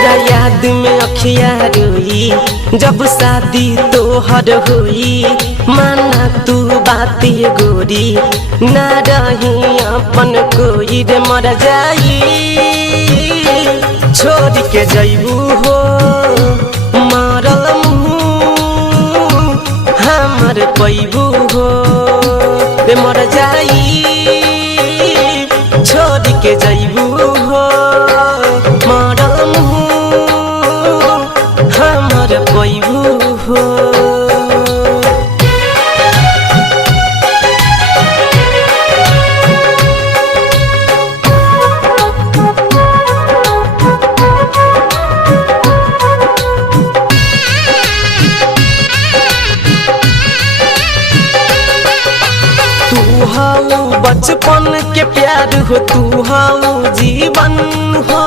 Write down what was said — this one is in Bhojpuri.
तोरा याद में अखिया रोई जब शादी तोहर हुई। माना तू बाती गोरी ना रही अपन कोई रे मर जाई। छोड़ के जैबू हो मारल मुँह हमर पैबू हो रे मर जाई। छोड़ के जैबू हो मारल मुँह हमर पैबू हो। तू हाउ बचपन के प्यार हो, तू हाउ जीवन हो।